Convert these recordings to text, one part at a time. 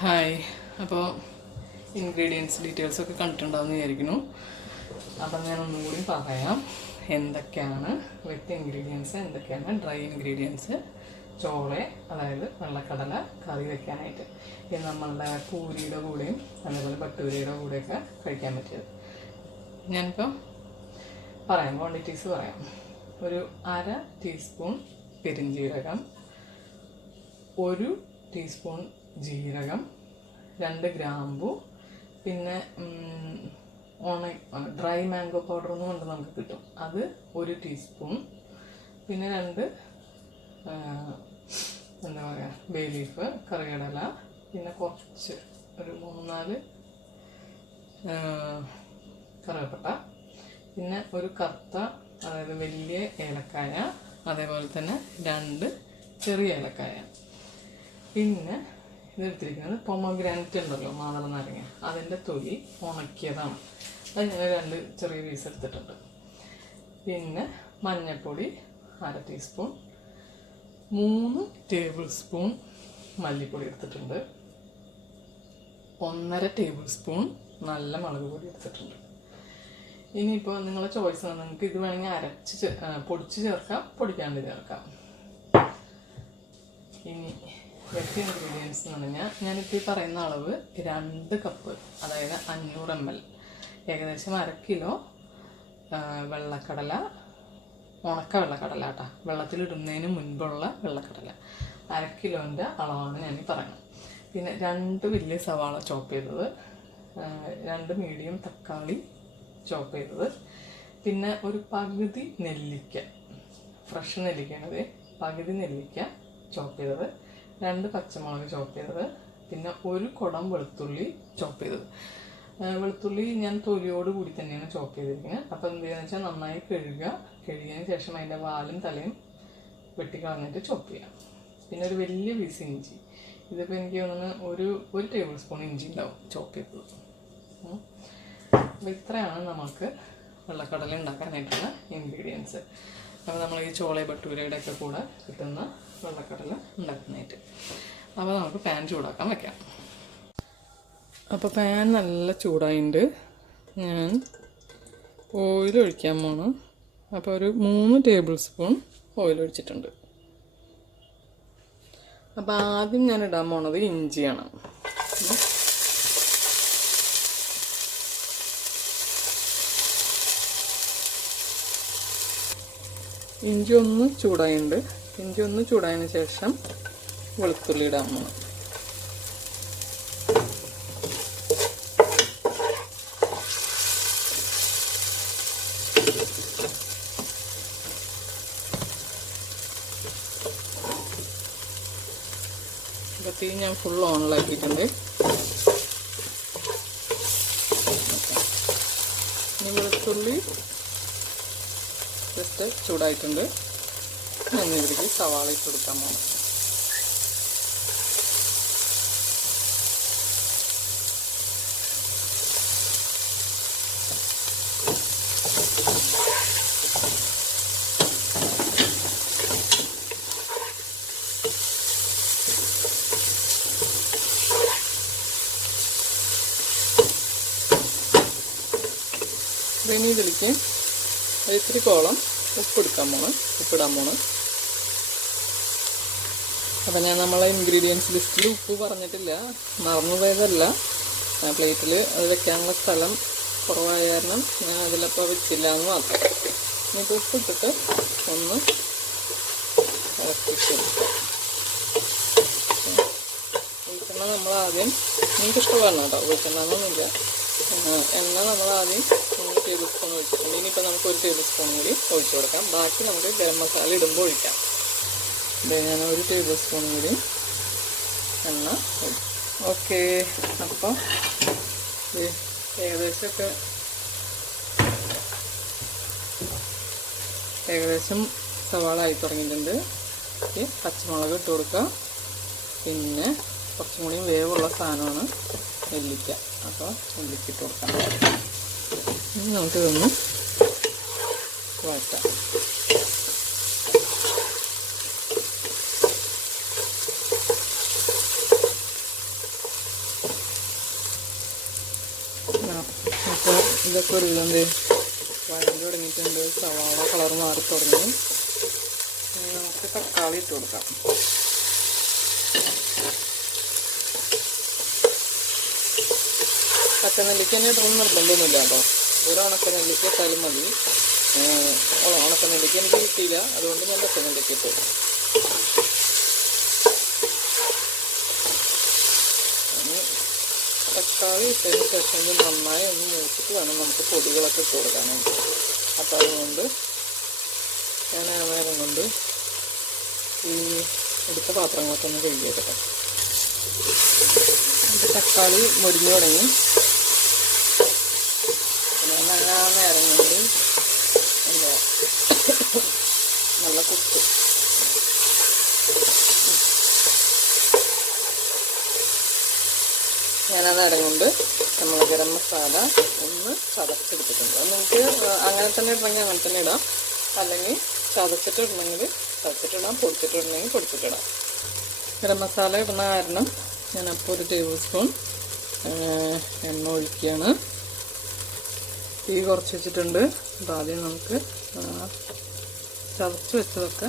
Hi. അപ്പോൾ ingredients details ഒക്കെ കണ്ടിട്ടുണ്ടാവുമെന്ന് വിചാരിക്കുന്നു. അപ്പം ഞാൻ ഒന്നും കൂടി പറയാം എന്തൊക്കെയാണ് വെറ്റ് ഇൻഗ്രീഡിയൻസ്, എന്തൊക്കെയാണ് ഡ്രൈ ഇൻഗ്രീഡിയൻസ്. ചോളെ, അതായത് വെള്ളക്കടല കറി വെക്കാനായിട്ട് ഇത് നമ്മളുടെ പൂരിയുടെ കൂടെയും അതേപോലെ ഭട്ടൂരയുടെ കൂടെയൊക്കെ കഴിക്കാൻ പറ്റിയത്. ഞാനിപ്പോൾ പറയാം, ക്വാണ്ടിറ്റീസ് പറയാം. ഒരു 1/2 ടീസ്പൂൺ പെരിഞ്ജീരകം, 1 ടീസ്പൂൺ ജീരകം, 2 ഗ്രാമ്പു, പിന്നെ ഡ്രൈ മാംഗോ പൗഡർ എന്ന് കൊണ്ട് നമുക്ക് കിട്ടും, അത് 1 ടീസ്പൂൺ, പിന്നെ 2 എന്താ പറയുക ബേ ലീഫ്, കറികടല, പിന്നെ കുറച്ച് ഒരു 3-4 കറുവപ്പട്ട, പിന്നെ ഒരു കറുത്ത അതായത് വലിയ ഏലക്കായ, അതേപോലെ തന്നെ 2 ചെറിയ ഏലക്കായ. പിന്നെ ഇതെടുത്തിരിക്കുന്നത് പൊമോഗ്രാനൈറ്റ് ഉണ്ടല്ലോ, മാതള നാരങ്ങ, അതിൻ്റെ തൊലി ഉണക്കിയതാണ്. അത് ഞാൻ 2 ചെറിയ പീസ് എടുത്തിട്ടുണ്ട്. പിന്നെ മഞ്ഞൾപ്പൊടി 1/2 ടീസ്പൂൺ, 3 ടേബിൾ സ്പൂൺ മല്ലിപ്പൊടി എടുത്തിട്ടുണ്ട്, 1.5 ടേബിൾ സ്പൂൺ നല്ല മുളക് പൊടി എടുത്തിട്ടുണ്ട്. ഇനിയിപ്പോൾ നിങ്ങളെ ചോയ്സാണ്, നിങ്ങൾക്ക് ഇത് വേണമെങ്കിൽ പൊടിച്ച് ചേർക്കാം, പൊടിക്കാണ്ട് ചേർക്കാം. ഇനി വെറ്റ് ഇൻഗ്രീഡിയൻസ് എന്ന് പറഞ്ഞാൽ ഞാനിപ്പോൾ ഈ പറയുന്ന അളവ് 2 കപ്പ്, അതായത് 500 ml, ഏകദേശം 1/2 കിലോ വെള്ളക്കടല, ഉണക്ക വെള്ളക്കടല കേട്ടോ, വെള്ളത്തിലിടുന്നതിന് മുൻപുള്ള വെള്ളക്കടല, 1/2 കിലോൻ്റെ അളവാണ് ഞാൻ പറയുന്നത്. പിന്നെ 2 വലിയ സവാള ചോപ്പ് ചെയ്തത്, 2 മീഡിയം തക്കാളി ചോപ്പ് ചെയ്തത്, പിന്നെ ഒരു പകുതി നെല്ലിക്ക, ഫ്രഷ് നെല്ലിക്കയാണത്, പകുതി നെല്ലിക്ക ചോപ്പ് ചെയ്തത്, 2 പച്ചമുളക് ചോപ്പ് ചെയ്തത്, പിന്നെ 1 കുടം വെളുത്തുള്ളി ചോപ്പ് ചെയ്തത്. വെളുത്തുള്ളി ഞാൻ തൊലിയോട് കൂടി തന്നെയാണ് ചോപ്പ് ചെയ്തിരിക്കുന്നത്. അപ്പോൾ എന്ത് ചെയ്യുക വെച്ചാൽ നന്നായി കഴുകിയതിന് ശേഷം അതിൻ്റെ വാലും തലയും വെട്ടിക്കളഞ്ഞിട്ട് ചോപ്പ് ചെയ്യാം. പിന്നെ ഒരു വലിയ പീസ് ഇഞ്ചി, ഇതിപ്പോൾ എനിക്ക് തോന്നുന്നു ഒരു ടേബിൾ സ്പൂൺ ഇഞ്ചി ഉണ്ടാവും ചോപ്പ് ചെയ്തത്. അപ്പോൾ ഇത്രയാണ് നമുക്ക് വെള്ളക്കടല ഉണ്ടാക്കാനായിട്ടുള്ള ഇൻഗ്രീഡിയൻസ്. അപ്പോൾ നമ്മൾ ഈ ചോളെ ഭട്ടൂരയുടെ ഒക്കെ കൂടെ കിട്ടുന്ന വെള്ളക്കടല ഉണ്ടാക്കാനായിട്ട്. അപ്പോൾ നമുക്ക് പാൻ ചൂടാക്കാൻ വെക്കാം. അപ്പോൾ പാൻ നല്ല ചൂടായിട്ടുണ്ട്, ഞാൻ ഓയിൽ ഒഴിക്കാൻ പോണ്. അപ്പോൾ ഒരു 3 ടേബിൾ സ്പൂൺ ഓയിൽ ഒഴിച്ചിട്ടുണ്ട്. അപ്പോൾ ആദ്യം ഞാൻ ഇടാൻ പോണത് ഇഞ്ചിയാണ്. ഇഞ്ചി ഒന്ന് ചൂടായിട്ടുണ്ട്. ഇഞ്ചി ഒന്ന് ചൂടായതിന് ശേഷം വെളുത്തുള്ളി ഇടാൻ പോണം. അപ്പോൾ തീ ഞാൻ ഫുൾ ഓണിലാക്കിയിട്ടുണ്ട്. ഇനി വെളുത്തുള്ളി ജസ്റ്റ് ചൂടായിട്ടുണ്ട്. ഞാൻ ഇതിലേക്ക് സവാള ഇട്ട് കൊടുക്കാൻ പോകണം. ഇനി ഇതിലേക്ക് ഇത്തിരി കോളം ഉപ്പിടാൻ പോണ്. അപ്പം ഞാൻ നമ്മളെ ഇൻഗ്രീഡിയൻസ് ലിസ്റ്റിൽ ഉപ്പ് പറഞ്ഞിട്ടില്ല, മറന്നു പോയതല്ല. പ്ലേറ്റിൽ അത് വെക്കാനുള്ള സ്ഥലം കുറവായ കാരണം ഞാൻ അതിലപ്പോൾ വെച്ചില്ല എന്ന് മാത്രം. ഇനിയിപ്പോൾ ഉപ്പിട്ടിട്ട് ഒന്ന് ഇറക്കിട്ട് വെളിച്ചെണ്ണ നമ്മൾ ആദ്യം, എനിക്കിഷ്ടമാണ് കേട്ടോ, വെളിച്ചെണ്ണൊന്നുമില്ല, എണ്ണ നമ്മൾ ആദ്യം 3 ടേബിൾ സ്പൂൺ ഒഴിച്ചിട്ടുണ്ട്. ഇനിയിപ്പോൾ നമുക്ക് 1 ടേബിൾ സ്പൂൺ കൂടി ഒഴിച്ചു കൊടുക്കാം. ബാക്കി നമുക്ക് ഗരം മസാല ഇടുമ്പോൾ ഒഴിക്കാം. ഞാൻ 1 ടേബിൾ സ്പൂൺ കൂടി എണ്ണ ഒഴിച്ചു. ഓക്കെ, അപ്പോൾ ഏകദേശം സവാള ആയി തുടങ്ങിയിട്ടുണ്ട്. പച്ചമുളക് ഇട്ട് കൊടുക്കുക. പിന്നെ കുറച്ചും കൂടി വേവുള്ള സാധനമാണ് നെല്ലിക്ക, അപ്പോൾ നെല്ലിക്ക ഇട്ട് കൊടുക്കാം. ഇനി നമുക്കിതൊന്ന് വഴറ്റാം. അപ്പോൾ ഇതൊക്കെ ഒരു ഇതെന്ത് വഴണ്ട് തുടങ്ങിയിട്ടുണ്ട്. സവാള കളർ മാറി തുടങ്ങി. നമുക്ക് തക്കാളി ഇട്ട് കൊടുക്കാം. ഉണക്കനെല്ലിക്ക തന്നെ ഇടണമെന്ന് നിർബന്ധമൊന്നുമില്ല കേട്ടോ. ഒരു ഉണക്കനെല്ലിക്ക ഇട്ടാലും മതി. ഉണക്കനെല്ലിക്ക എനിക്ക് കിട്ടിയില്ല, അതുകൊണ്ട് ഞാൻ പച്ചനെല്ലിക്ക ഇട്ടു. തക്കാളി ഇട്ടതിന് ശേഷം ഇത് നന്നായി ഒന്ന് മൂത്തിട്ട് വേണം നമുക്ക് പൊടികളൊക്കെ ഇട്ട് കൊടുക്കാനായിട്ട്. അപ്പോൾ അതുകൊണ്ട് ഞാൻ ആ നേരം കൊണ്ട് ഈ എടുത്ത പാത്രങ്ങളൊക്കെ ഒന്ന് കഴുകിയെടുക്കട്ടെ. തക്കാളി മുരിഞ്ഞു തുടങ്ങി. ഞാൻ ആ നേരം കൊണ്ട് എന്താ നല്ല കുക്ക് ഞാനാ നേരം കൊണ്ട് നമ്മൾ ഗരം മസാല ഒന്ന് ചതച്ചെടുത്തിട്ടുണ്ട്. അത് നിങ്ങൾക്ക് അങ്ങനെ തന്നെ ഇടണമെങ്കിൽ അങ്ങനെ തന്നെ ഇടാം, അല്ലെങ്കിൽ ചതച്ചിട്ടിടണമെങ്കിൽ ചതച്ചിട്ടിടാം, പൊടിച്ചിട്ടിടണമെങ്കിൽ പൊടിച്ചിട്ടിടാം. ഗരം മസാല ഇടുന്ന കാരണം ഞാനപ്പോൾ ഒരു ടേബിൾ സ്പൂൺ എണ്ണ ഒഴിക്കുകയാണ്. തീ കുറച്ച് വെച്ചിട്ടുണ്ട്. അപ്പോൾ ആദ്യം നമുക്ക് ചതച്ച് വെച്ചതൊക്കെ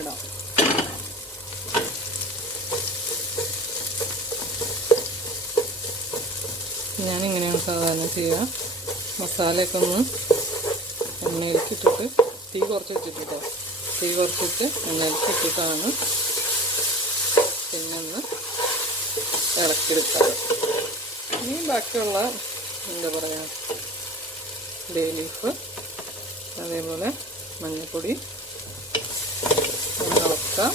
ഇടാം. ഞാനിങ്ങനെയാണ് സാധാരണ ചെയ്യുക. മസാലയൊക്കെ ഒന്ന് എണ്ണയിലേക്ക് ഇട്ടിട്ട് തീ കുറച്ച് വെച്ചിട്ടോ, തീ കുറച്ചിട്ട് എണ്ണയിലേക്ക് ഇട്ടിട്ടാണ് പിന്നെ ഒന്ന് ഇളക്കിയെടുക്കാറ്. ഇനി ബാക്കിയുള്ള എന്താ പറയുക ബേ ലീഫ്, അതേപോലെ മഞ്ഞൾപ്പൊടി ഇളക്കാം.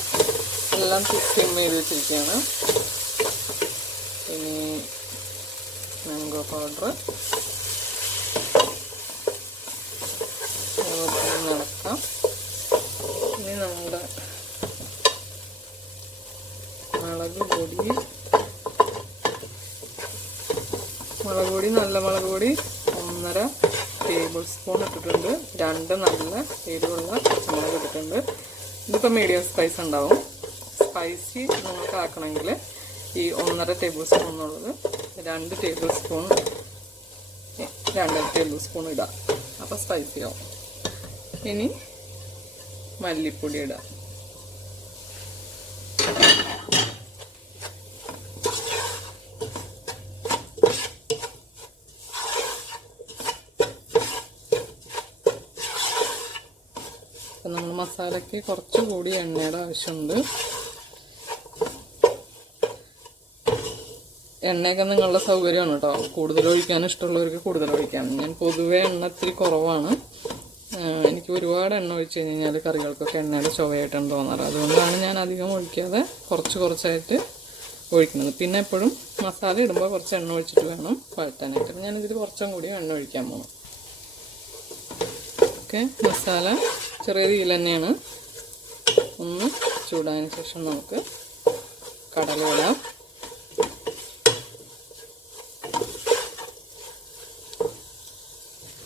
എല്ലാം സിം ചെയ്ത് വെച്ചിരിക്കുകയാണ്. ഇനി മാംഗോ പൗഡർ ഇളക്കാം. ഇനി നമ്മുടെ മുളക് പൊടി നല്ല മുളക് പൊടി 1.5 ടേബിൾ സ്പൂൺ ഇട്ടിട്ടുണ്ട്. 2 നല്ല എരിവുള്ള പച്ചമുളക് ഇട്ടിട്ടുണ്ട്. ഇതിപ്പോൾ മീഡിയം സ്പൈസ് ഉണ്ടാവും. സ്പൈസി നിങ്ങൾക്ക് ആക്കണമെങ്കിൽ ഈ 1.5 ടേബിൾ സ്പൂൺ എന്നുള്ളത് 2 ടേബിൾ സ്പൂൺ ഇടാം. അപ്പോൾ സ്പൈസി ആവും. ഇനി മല്ലിപ്പൊടി ഇടാം. അപ്പം നമ്മൾ മസാലയ്ക്ക് കുറച്ചുകൂടി എണ്ണയുടെ ആവശ്യമുണ്ട്. എണ്ണയൊക്കെ നിങ്ങളുടെ സൗകര്യമാണ് കേട്ടോ. കൂടുതൽ ഒഴിക്കാൻ ഇഷ്ടമുള്ളവർക്ക് കൂടുതൽ ഒഴിക്കാം. ഞാൻ പൊതുവേ എണ്ണ ഇത്തിരി കുറവാണ്. എനിക്ക് ഒരുപാട് എണ്ണ ഒഴിച്ച് കഴിഞ്ഞാൽ കറികൾക്കൊക്കെ എണ്ണയുടെ ചുവയായിട്ടാണ് തോന്നാറ്. അതുകൊണ്ടാണ് ഞാൻ അധികം ഒഴിക്കാതെ കുറച്ചായിട്ട് ഒഴിക്കുന്നത്. പിന്നെ എപ്പോഴും മസാല ഇടുമ്പോൾ കുറച്ച് എണ്ണ ഒഴിച്ചിട്ട് വേണം വഴറ്റാനായിട്ട്. ഞാനിതിൽ കുറച്ചും കൂടി എണ്ണ ഒഴിക്കാൻ പോകും. ഓക്കെ, മസാല ചെറിയ തീയിൽ തന്നെയാണ്. ഒന്ന് ചൂടായതിന് ശേഷം നമുക്ക് കടല ഇടാം.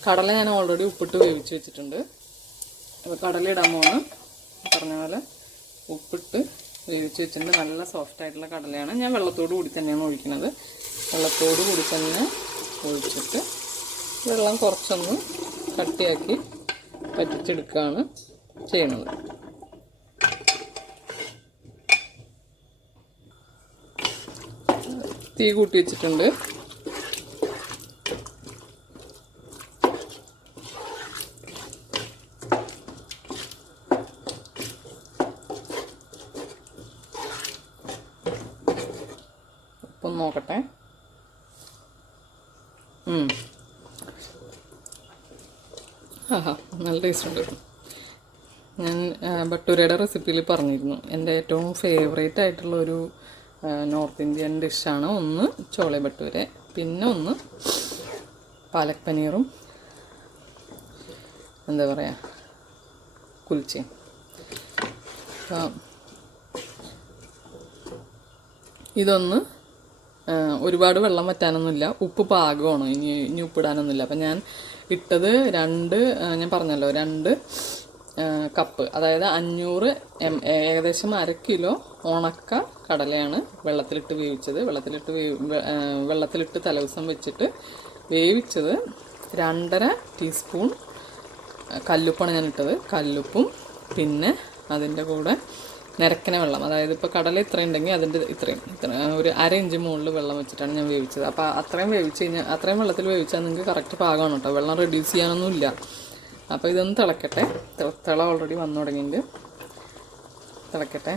കടല ഞാൻ ഓൾറെഡി ഉപ്പിട്ട് വേവിച്ച് വെച്ചിട്ടുണ്ട്. അപ്പോൾ കടല ഇടാൻ പോകുന്നു. പറഞ്ഞ പോലെ ഉപ്പിട്ട് വേവിച്ച് വെച്ചിട്ടുണ്ട്. നല്ല സോഫ്റ്റ് ആയിട്ടുള്ള കടലയാണ്. ഞാൻ വെള്ളത്തോട് കൂടി തന്നെയാണ് ഒഴിക്കുന്നത്. വെള്ളത്തോട് കൂടി തന്നെ ഒഴിച്ചിട്ട് വെള്ളം കുറച്ചൊന്ന് കട്ടിയാക്കി പറ്റിച്ചെടുക്കുകയാണ് ചെയ്യുന്നത്. തീ കൂട്ടി വെച്ചിട്ടുണ്ട്. അപ്പം നോക്കട്ടെ. ആഹാ, നല്ല ടേസ്റ്റ് ഉണ്ട്. ഞാൻ ഭട്ടൂരയുടെ റെസിപ്പിയിൽ പറഞ്ഞിരുന്നു. എൻ്റെ ഏറ്റവും ഫേവറേറ്റ് ആയിട്ടുള്ളൊരു നോർത്ത് ഇന്ത്യൻ ഡിഷാണ്. ഒന്ന് ചോളെ ഭട്ടൂരെ, പിന്നെ ഒന്ന് പാലക് പനീറും എന്താ പറയുക കുൽച്ചയും. ഇതൊന്ന് ഒരുപാട് വെള്ളം വറ്റാനൊന്നുമില്ല. ഉപ്പ് പാകമാണ്. ഇനി ഉപ്പിടാനൊന്നുമില്ല. അപ്പം ഞാൻ ഇട്ടത് ഞാൻ പറഞ്ഞല്ലോ 2 കപ്പ്, അതായത് 500 ഏകദേശം 1/2 കിലോ ഉണക്ക കടലയാണ് വെള്ളത്തിലിട്ട് വേവിച്ചത്. വെള്ളത്തിലിട്ട് തലേദിവസം വെച്ചിട്ട് വേവിച്ചത് 2.5 ടീസ്പൂൺ കല്ലുപ്പാണ് ഞാൻ ഇട്ടത്. കല്ലുപ്പും പിന്നെ അതിൻ്റെ കൂടെ നിരക്കണ വെള്ളം, അതായത് ഇപ്പോൾ കടല ഇത്രയും ഉണ്ടെങ്കിൽ അതിൻ്റെ ഇത്രയും ഒരു 1/2 ഇഞ്ച് മുകളിൽ വെള്ളം വെച്ചിട്ടാണ് ഞാൻ വേവിച്ചത്. അപ്പോൾ അത്രയും വേവിച്ച് കഴിഞ്ഞാൽ, അത്രയും വെള്ളത്തിൽ വേവിച്ചാൽ നിങ്ങൾക്ക് കറക്റ്റ് പാകമാണ് കേട്ടോ, വെള്ളം റെഡ്യൂസ് ചെയ്യാനൊന്നുമില്ല. അപ്പോൾ ഇതൊന്ന് തിളക്കട്ടെ. തിള ഓൾറെഡി വന്നു തുടങ്ങിയിട്ട് തിളക്കട്ടെ.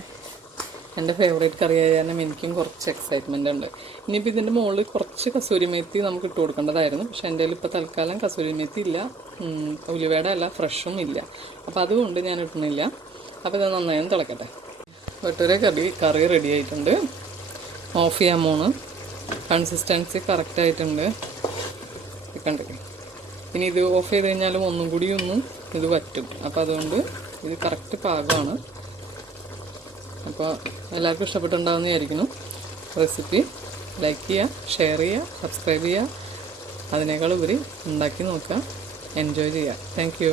എൻ്റെ ഫേവറേറ്റ് കറി ആയ കാരണം എനിക്കും കുറച്ച് എക്സൈറ്റ്മെൻ്റ് ഉണ്ട്. ഇനിയിപ്പോൾ ഇതിൻ്റെ മുകളിൽ കുറച്ച് കസൂരി മേത്തി നമുക്ക് ഇട്ട് കൊടുക്കേണ്ടതായിരുന്നു, പക്ഷേ എൻ്റെ കയ്യിൽ ഇപ്പോൾ തൽക്കാലം കസൂരി മേത്തി ഇല്ല, ഉലുവയുടെ അല്ല, ഫ്രഷും ഇല്ല. അപ്പോൾ അതുകൊണ്ട് ഞാൻ ഇടുന്നില്ല. അപ്പോൾ ഇത് നന്നായി തിളക്കട്ടെ. വെട്ടൂരെ കറി റെഡി ആയിട്ടുണ്ട്. ഓഫ് ചെയ്യാൻ പോണ്. കൺസിസ്റ്റൻസി കറക്റ്റായിട്ടുണ്ട്, കണ്ടില്ലേ. ഇനി ഇത് ഓഫ് ചെയ്ത് കഴിഞ്ഞാലും ഒന്നും കൂടി ഇത് വറ്റും. അപ്പോൾ അതുകൊണ്ട് ഇത് കറക്റ്റ് പാകമാണ്. അപ്പോൾ എല്ലാവർക്കും ഇഷ്ടപ്പെട്ടുണ്ടാവുമെന്ന് വിചാരിക്കുന്നു. റെസിപ്പി ലൈക്ക് ചെയ്യുക, ഷെയർ ചെയ്യുക, സബ്സ്ക്രൈബ് ചെയ്യുക. അതിനേക്കാൾ ഉപരി ഉണ്ടാക്കി നോക്കുക, എൻജോയ് ചെയ്യുക. Thank you.